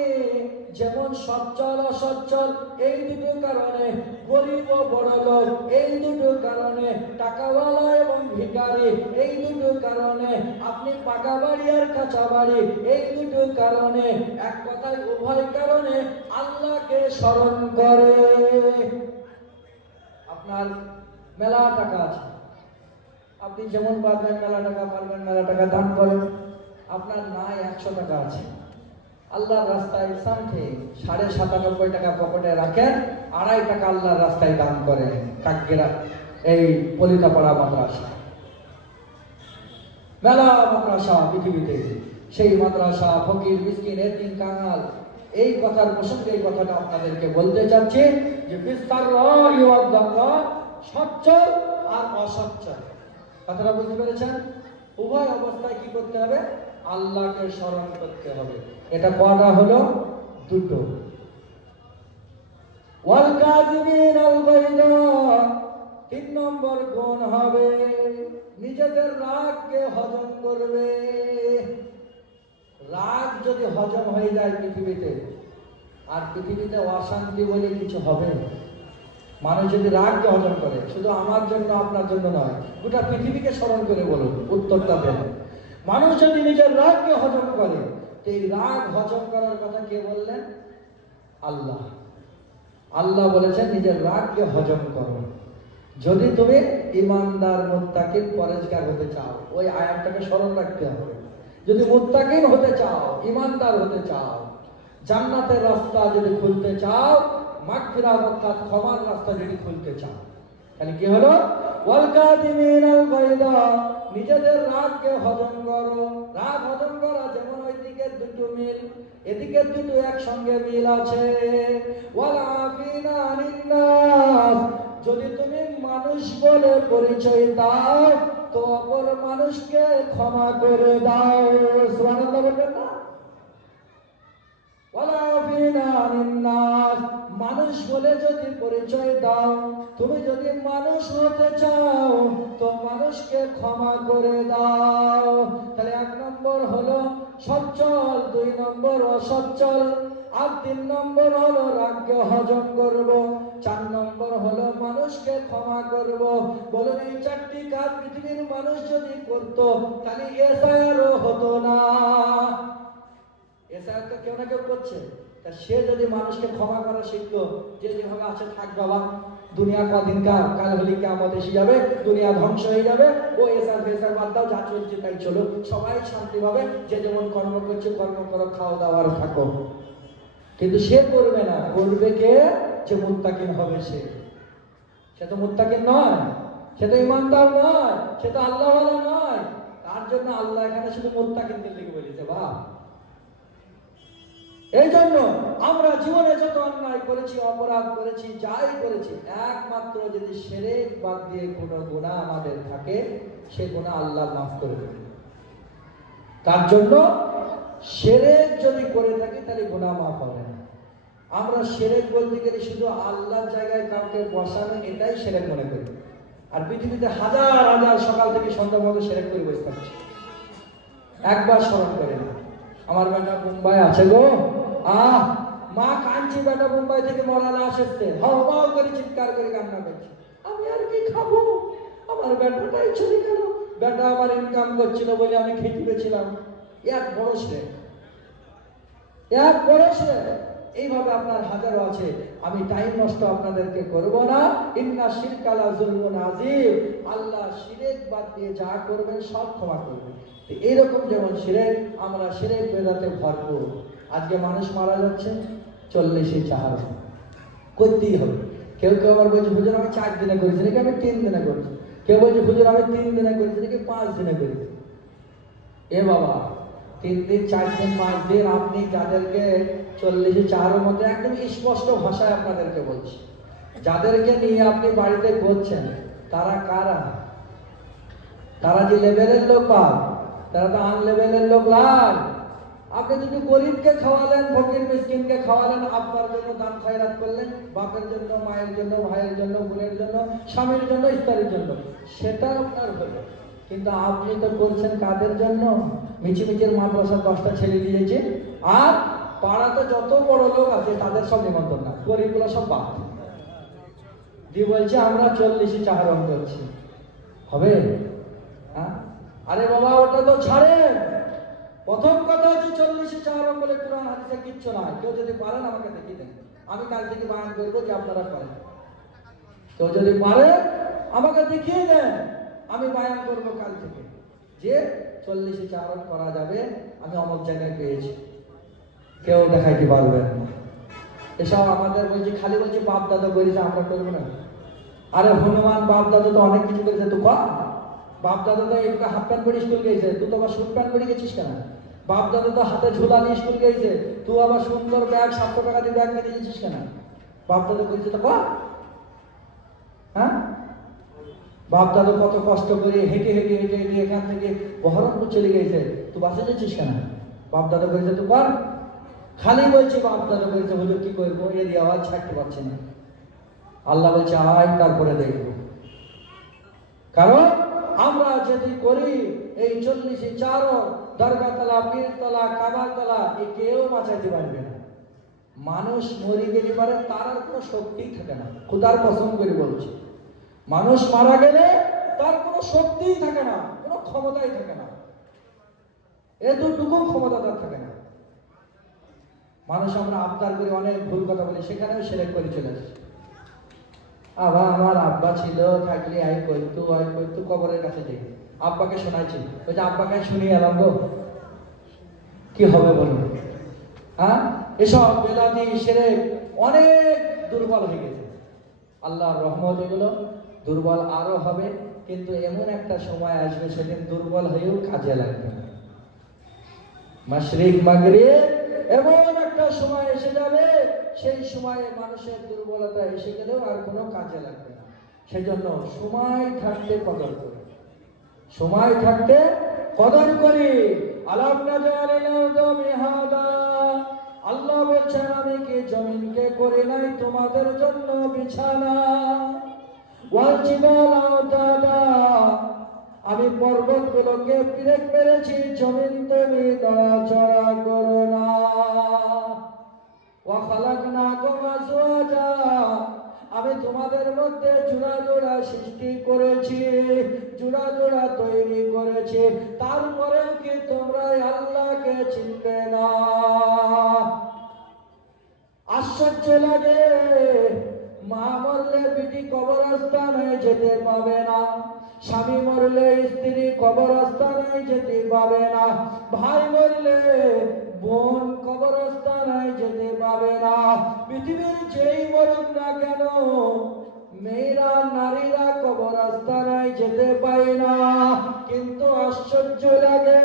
যেমন সচ্ছল অসচ্ছল এই দুটো কারণে, গরিব ও বড় লোক এই দুটো কারণে, টাকাওয়ালা এবং ভিখারি এই দুটো কারণে, আপনি পাকা বাড়ি আর কাঁচা বাড়ি এই দুটো কারণে, এক কথায় উভয় কারণে আল্লাহকে স্মরণ করে। আপনার মেলা টাকা আছে, আপনি যেমন পারবেন মেলা টাকা পারবেন মেলা টাকা দান করেন। আপনার নাই 100 টাকা আছে, আল্লাহর রাস্তায় সামথে 97.5 টাকা পকেটে রাখেন, 2.5 টাকা আল্লাহর রাস্তায় দান করেন। কাকগেরা এই পলিতাপাড়া মাদ্রাসা, মেলা মাদ্রাসা পৃথিবীতে, সেই মাদ্রাসা ফকির মিসকিন এতিম কাঙাল, এই কথার প্রসঙ্গে এই কথাটা আপনাদেরকে বলতে চাচ্ছি যে বিস্তার সচ্ছল আর অসচ্ছল, কথাটা বুঝতে পেরেছেন? উভয় অবস্থায় কি করতে হবে? আল্লাহকে স্মরণ করতে হবে। এটা কয়টা হলো? দুটো। ওয়াল কাযিমিন আল গায়দা, 3 নম্বর গুণ হবে নিজেদের রাগকে হজম করবে। রাগ যদি হজম হয়ে যায় পৃথিবীতে, আর পৃথিবীতে অশান্তি বলে কিছু হবে। মানুষ যদি রাগকে হজম করে, শুধু আমার জন্য আপনার জন্য নয়, গোটা পৃথিবীকে স্মরণ করে বলুন, উত্তরটা দেন। মানুষ যদি নিজের রাগকে হজম করে, এই রাগ হজম করার কথা কে বললেন? আল্লাহ। আল্লাহ বলেছেন নিজের রাগকে হজম করো। যদি তুমি ইমানদার মুত্তাকিন পরেজগার হতে চাও, ওই আয়াতটাকে স্মরণ রাখতে হবে। যদি মুত্তাকিন হতে চাও, ইমানদার হতে চাও, জান্নাতের রাস্তা যদি খুলতে চাও, মাগফিরাত অর্থাৎ ক্ষমার রাস্তা যদি খুলতে চাও, তাহলে কি হলো? ওয়াল কাযিমিন আল গায়দা, নিজেদের রাগকে হজম করো। রাগ হজম করা যেমন ওইদিকে দুটো মিল, এদিকে দুটো একসঙ্গে মিল আছে। ওয়াল আফিনা আনিন নাস, যদি তুমি মানুষ বলে পরিচয় দাও তো অপর মানুষকে ক্ষমা করে দাও। সুবহানাল্লাহ বলবেন না? মানুষ বলে যদি পরিচয় দাও, তুমি যদি মানুষ হতে চাও তো মানুষকে ক্ষমা করে দাও। তাহলে 1 নম্বর হলো সচ্ছল, 2 নম্বর অসচ্ছল, আর 3 নম্বর হলো রাগকে হজম করব, 4 নম্বর হলো মানুষকে ক্ষমা করব। বলুন, এই 4টি কাজ পৃথিবীর মানুষ যদি করতো তাহলে এসআইআরও হতো না। এসআইআর তো কেউ না কেউ করছে, তা সে যদি মানুষকে ক্ষমা করা শিখতো, যে যেভাবে আছে থাক বাবা, দুনিয়া কদিনকার, কাল হলে কিয়ামত এসে যাবে, দুনিয়া ধ্বংস হয়ে যাবে, ও এসআর ফেসার বাদ দাও, যা চলছে তাই চলো, সবাই শান্তি পাবে, যে যেমন কর্ম করছে কর্ম করো, খাও দাও আর থাকো। কিন্তু সে করবে না, করবে কে? যে মুত্তাকিন হবে সে। সে তো মুত্তাকিন নয়, সে তো ইমানদার নয়, সে তো আল্লাহওয়ালা নয়। তার জন্য আল্লাহ এখানে শুধু মুত্তাকিনদের লিখে বলেছে। বাহ! এই জন্য আমরা জীবনে যত অন্যায় করেছি, অপরাধ করেছি, যাই করেছি, একমাত্র যদি শিরক বাদ দিয়ে কোনো গুনাহ আমাদের থাকে, সেই গুনাহ আল্লাহ মাফ করে দেবেন। তার জন্য শিরক যদি করে থাকি তাহলে গুনাহ মাফ হবে না। আমরা শিরক বলতে গেলে শুধু আল্লাহর জায়গায় কাউকে বসানো, এটাই শিরক মনে করি। আর পৃথিবীতে হাজার হাজার সকাল থেকে সন্ধ্যা পর্যন্ত শিরক করে বসে থাকছে। একবার স্মরণ করে না, আমার বেটা মুম্বাই আছে গো, মা কাঁদছি, বেটা মুম্বাই থেকে মরা লাশ এসছে, হাও করে চিৎকার করে কান্না করছে, আমি আর কি খাবো, আমার বেটাটাই চলে গেল। বেটা আমার ইনকাম করছিল বলে আমি খেতে পেয়েছিলাম। এক বড় শিরক, এক বড় শিরক। এইভাবে আপনার হাজারো আছে। আমি টাইম নষ্ট আপনাদেরকে করব না। ইন্না শিরকা লা যুলমুন আযীম, আল্লাহ শিরক বাদ দিয়ে যা করবেন সব ক্ষমা করবেন। তো এইরকম যেমন শিরক, আমরা শিরক বেদাতে ভরপুর। আজকে মানুষ মারা যাচ্ছে 40-এ 4 করতেই হবে। কেউ কেউ আবার বলছে হুজুর আমি 4 দিনে করেছি নাকি আমি 3 দিনে করেছি, কেউ বলছে হুজুর আমি 3 দিনে করেছি নাকি 5 দিনে করেছি। এ বাবা, 3 দিন 4 দিন 5 দিন, আপনি যাদেরকে 40-এ 4-এর মধ্যে একদম স্পষ্ট ভাষায় আপনাদেরকে বলছি, যাদেরকে নিয়ে আপনি বাড়িতে করছেন তারা কারা? তারা যে লেভেলের লোক পান, তারা তো আন লেভেলের লোক লাল। আপনি যদি গরিবকে খাওয়ালেন, ফকির মিসকিনকে খাওয়ালেন, আপনার জন্য দান খয়রাত করলেন, বাপের জন্য, মায়ের জন্য, ভাইয়ের জন্য, বোনের জন্য, স্বামীর জন্য, স্ত্রীর জন্য, সেটা আপনার হলো। কিন্তু আপনি তো করছেন কাদের জন্য? মিছিমিছির মাদ্রাসা 10টা ছেলে দিয়েছে, আর পাড়াতে যত বড় লোক আছে তাদের সব নিমন্ত্রণ না, গরিবগুলো সব বাদ দিয়ে বলছে আমরা 40 চাহরম করছি। হবে? হ্যাঁ? আরে বাবা, ওটা তো ছাড়ে। প্রথম কথা হচ্ছে 40 চাহরম বলে কোরআন হাদিসে কিচ্ছু নাই। কেউ যদি পারেন আমাকে দেখিয়ে দেন, আমি কাল থেকে বায়ান করবো যে আপনারা করেন। কেউ যদি পারে আমাকে দেখিয়ে দেন, আমি বায়ান করবো কাল থেকে যে 40 চাহরম করা যাবে, আমি অমুক জায়গায় পেয়েছি। কেউ দেখাইতে পারবেন না। এসব আমাদের বলছি, খালি বলছি বাপ দাদা করেছে আমরা করবো না। আরে হনুমান বাপ দাদা তো অনেক কিছু করেছে, তুই কর। বাপ দাদা তো একটু হাফ প্যান্ট পরে স্কুল গেছে, তুই তো আবার শুট প্যান্ট পরে গেছিস কেন? বাপ দাদা তো হাতে ঝোলা নিয়ে স্কুল গেছে, তুই আবার সুন্দর ব্যাগ 700 টাকা দিয়ে ব্যাগ কিনে দিয়েছিস কেন? বাপ দাদা করেছে তো কর। হ্যাঁ, বাপ দাদা কত কষ্ট করে হেঁটে হেঁটে হেঁটে হেঁটে এখান থেকে বহরমপুর চলে গেছে, তুই বাসে যাচ্ছিস কেন? বাপ দাদা করেছে তুই কর। খালি বলছে বাপ দাদা করেছে, হলো কি করবো, এর আওয়াজ ছাড়তে পারছি না। আল্লাহ বলছে আয় তারপরে দেখবো। কারণ আমরা যদি করি এই 40 চারণ, দরগাতলা, পীরতলা, কাবাতলা, এ কেউ বাঁচাইতে পারবে না। মানুষ মরে গেলে পারে তার আর কোনো শক্তিই থাকে না। খোদার কসম করে বলছি, মানুষ মারা গেলে তার কোনো শক্তিই থাকে না, কোনো ক্ষমতাই থাকে না, এতটুকু ক্ষমতা তার থাকে না। মানুষ আমরা আবদার করে অনেক ভুল কথা বলি, সেখানেও সেরেক করে চলে আসে। আবার আমার আব্বা ছিল, থাকলে আই করতো কবরের কাছে যাই, আব্বাকে শোনাইছি, ওই যে আব্বাকে শুনিয়ে এলাম গো, কি হবে বলুন? হ্যাঁ, এসব বেদাতি সেরেক অনেক দুর্বল হয়ে গেছে। আল্লাহর রহমত এগুলো দুর্বল আরো হবে, কিন্তু এমন একটা সময় আসবে সেদিন দুর্বল হয়েও কাজে লাগবে না। মাশরিক মাগরিব এমন একটা সময় এসে যাবে, সেই সময়ে মানুষের দুর্বলতা এসে গেলেও আর কোনো কাজে লাগবে না। সেজন্য সময় থাকতে কদর করি, সময় থাকতে কদর করি। আলাম নাজালিল আরদা মিহাদা, আল্লাহ বলছেন আমি কি জমিনকে করে নাই তোমাদের জন্য বিছানা? ওয়াল জিবালা আওতাদা, আমি পর্বতগুলোকে পিরেক মেরেছি, জমিন তুমি নড়াচড়া করো না। ওয়া খালাকনাকুম আজওয়াজা, আমি তোমাদের মধ্যে জোড়া জোড়া সৃষ্টি করেছি, জোড়া জোড়া তৈরি করেছি, তারপরেও কি তোমরা আল্লাহকে চিনবে না? আশ্চর্য লাগে, মা মরলে বিটি কবরস্থানে যেতে পাবে না, স্বামী মরলে স্ত্রী কবরস্থানে যেতে পাবে না, ভাই মরলে বোন কবরস্থানে যেতে পাবে না। পৃথিবীর যেই মরুক না কেন, মেয়েরা নারীরা কবরস্থানে যেতে পায় না। কিন্তু আশ্চর্য লাগে,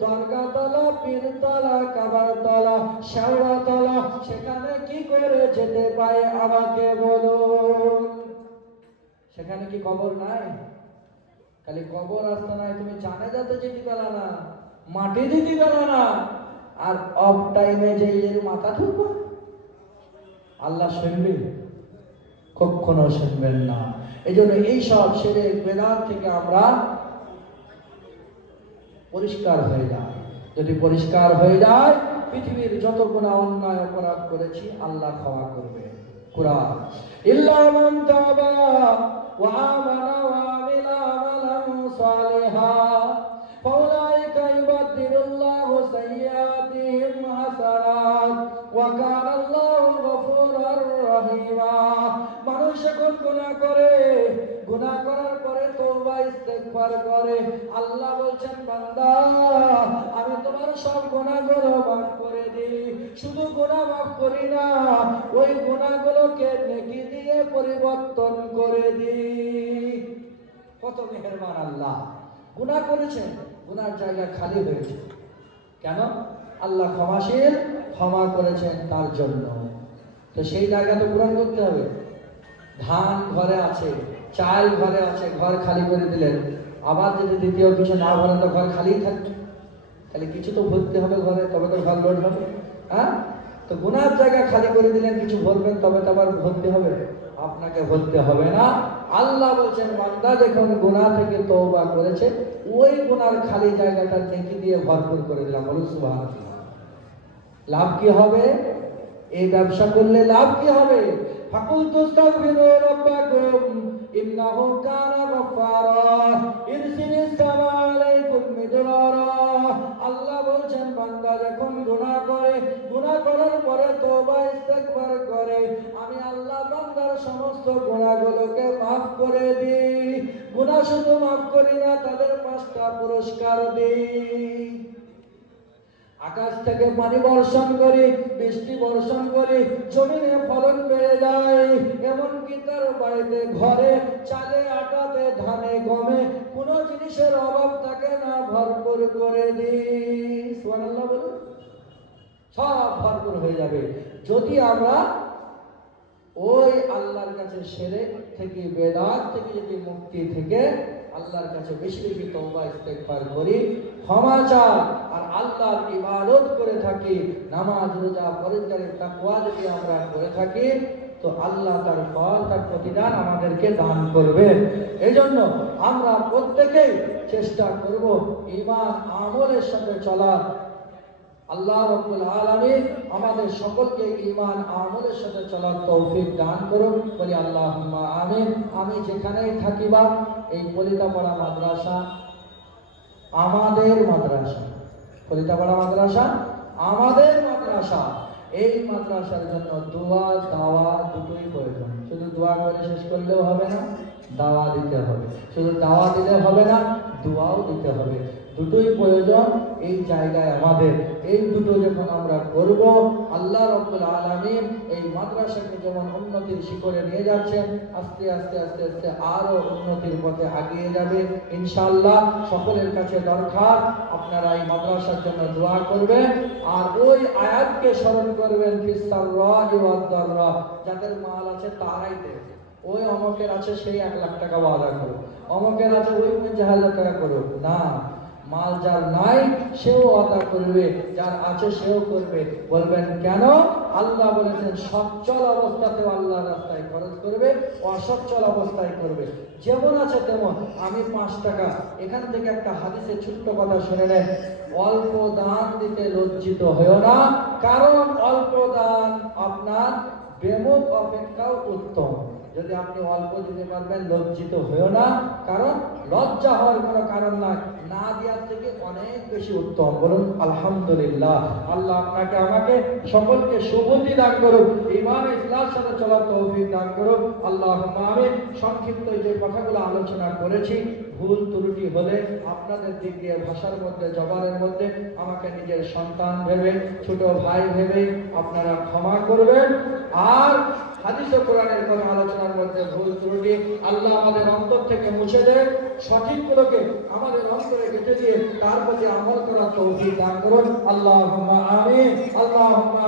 দরগাতলা, পীরতলা, কাবারতলা, শেওড়াতলা, সেখানে কি করে যেতে পায় আমাকে বলুন? সেখানে কি কবর নাই? খালি কবর আস্তানায় তুমি জানাজাতে যেতে পারো না, মাটি দিতে পারো না, আর অফ টাইমে যে এর মাথা ঠুকবো, আল্লাহ শুনবে? কখনো শুনবেন না। এই জন্য এইসব শিরক বেদাত থেকে আমরা পরিষ্কার হয়ে যায়। যদি পরিষ্কার হয়ে যায়, পৃথিবীর যত গুনাহ অন্যায় অপরাধ করেছি আল্লাহ ক্ষমা করবে। কুরআন, ইল্লা মান তাবা ওয়া আমানা ওয়া আমিলা আমালান সালিহা ফাউলাইকা ইউবাদদিলুল্লাহু সাইয়্যাতিহিম হাসানাত ওয়া কানা আল্লাহু গফুরার রহিমা। মানুষ যখন গুনাহ করে, গুনাহ করার পরে তওবা ইস্তেগফার করে, আল্লাহ বলছেন বান্দা আমি তোমার সব গুনাহগুলো মাফ করে দিই। শুধু গুনাহ মাফ করি না, ওই গুনাহগুলোকে নেকি দিয়ে পরিবর্তন করে দিই। কত মেহেরবান আল্লাহ! গুনাহ করেছেন, গুনার জায়গা খালি হয়েছে কেন? আল্লাহ ক্ষমাশীল, ক্ষমা করেছেন তার জন্য। তো সেই জায়গা তো পূরণ করতে হবে। ধান ঘরে আছে, চাল ঘরে আছে, ঘর খালি করে দিলেন, আবার যদি দ্বিতীয় কিছু না ভরেন তো ঘর খালি থাকবে। তাহলে কিছু তো ভরতে হবে ঘরে, তবে তো ঘর লোড হবে। হ্যাঁ, তো গুনার জায়গা খালি করে দিলেন, কিছু ভরবেন তবে তো আবার ভরতে হবে। আপনাকে ভরতে হবে না, আল্লাহ বলছেন বান্দা যখন গুনাহ থেকে তওবা করেছে ওই গুনার খালি জায়গাটা নেকি দিয়ে ভরপুর করে দিলাম। বলুন সুবহানাল্লাহ। লাভ কি হবে? এই ব্যবসা করলে লাভ কি হবে? ফাকুলতু আস্তাগফিরু রাব্বাকুম ইন্নাহু কানা গফফারা ইরসিলিস সামা আলাইকুম মিদরারা। আল্লাহ বলছেন বান্দা যখন গুনাহ করে, গুনাহ করার পরে তওবা ইস্তেগফার করে, আমি আল্লাহ বান্দার সমস্ত গুনাহগুলোকে মাফ করে দিই। গুনাহ শুধু মাফ করি না, তাদের 5টা পুরস্কার দিই। আকাশ থেকে পানি বর্ষণ করি, বৃষ্টি বর্ষণ করি, জমিনে ফলন বেড়ে যায়, এমনকি তার বাড়িতে ঘরে চালে আটাতে ধানে গমে কোনো জিনিসের অভাব থাকে না, ভরপুর করে দিই। সুবহানাল্লাহ বলুন। সব ভরপুর হয়ে যাবে যদি আমরা ওই আল্লাহর কাছে শিরক থেকে, বেদাত থেকে যদি মুক্তি থেকে আল্লাহর কাছে বেশি বেশি তওবা ইস্তেগফার করি, ক্ষমা চাই আর আল্লাহর ইবাদত করে থাকি, নামাজ রোজা পরহেজগারি তাকওয়া যদি আমরা করে থাকি, তো আল্লাহ তার ফল, তার প্রতিদান আমাদেরকে দান করবেন। এজন্য আমরা প্রত্যেকেই চেষ্টা করব ঈমান আমলের সাথে চলার। আল্লাহ রাব্বুল আলামিন আমাদের সকলকে ঈমান আমলের সাথে চলার তৌফিক দান করুন। বলি আল্লাহুম্মা আমিন। আমি যেখানেই থাকিবা, এই পলিতাপাড়া মাদ্রাসা আমাদের মাদ্রাসা, পলিতাপাড়া মাদ্রাসা আমাদের মাদ্রাসা। এই মাদ্রাসার জন্য দোয়া দাওয়া দুটোই প্রয়োজন। শুধু দোয়া করে শেষ করলেও হবে না, দাওয়া দিতে হবে। শুধু দাওয়া দিলে হবে না, দোয়াও দিতে হবে। দুটোই প্রয়োজন এই জায়গায় আমাদের। এই দুটো যখন আমরা করব, আল্লাহ রাব্বুল আলামিন এই মাদ্রাসাকে যেমন উন্নতির শিখরে নিয়ে যাচ্ছেন, আস্তে আস্তে আস্তে আস্তে আরো উন্নতির পথে আগিয়ে যাবে ইনশাআল্লাহ। সকলের কাছে দরকার আপনারা এই মাদ্রাসার জন্য দোয়া করবেন আর ওই আয়াতকে স্মরণ করবেন, ফিসসাররাহি ওয়াদ-দাররা। যাদের মাল আছে তারাই দেবে। ওই অমকের আছে সেই 1 লাখ টাকা ওয়াদা করো, অমকের আছে ওই 50,000 টাকা করো না। মাল যার নাই সেও আদা করবে, যার আছে সেও করবে। বলবেন কেন? আল্লাহ বলেছেন সচ্ছল অবস্থাতেও আল্লাহর রাস্তায় খরচ করবে, অসচ্ছল অবস্থায় করবে। যেমন আছে তেমন। আমি 5 টাকা, এখান থেকে একটা হাদিসের ছোট্ট কথা শুনে নেন। অল্প দান দিতে লজ্জিত হয়েও না, কারণ অল্প দান আপনার বেমুখ অপেক্ষাও উত্তম। যদি আপনি অল্প দিতে পারবেন, লজ্জিত হয়েও না, কারণ লজ্জা হওয়ার কোনো কারণ নাই, না দেওয়ার থেকে অনেক বেশি উত্তম। বলুন আলহামদুলিল্লাহ। আল্লাহ আপনাকে আমাকে সকলকে সুবুদ্ধি দান করুন, ঈমান ইখলাসের সাথে চলার তৌফিক দান করুন। আল্লাহুম্মা আমিন। সংক্ষিপ্ত যে কথাগুলো আলোচনা করেছি, ভুল ত্রুটি হলে আপনাদের দিক দিয়ে ভাষার মধ্যে, জবানের মধ্যে আমাকে নিজের সন্তান ভেবে, ছোট ভাই ভেবে আপনারা ক্ষমা করবেন। আর হাদিস ও কোরআনের কোন আলোচনার মধ্যে ভুল ত্রুটি আল্লাহ আমাদের অন্তর থেকে মুছে দেন, সঠিকগুলোকে আমাদের অন্তরে গেঁথে দিয়ে তার প্রতি আমল করার তৌফিক দান করুন। আল্লাহুম্মা আমিন। আল্লাহুম্মা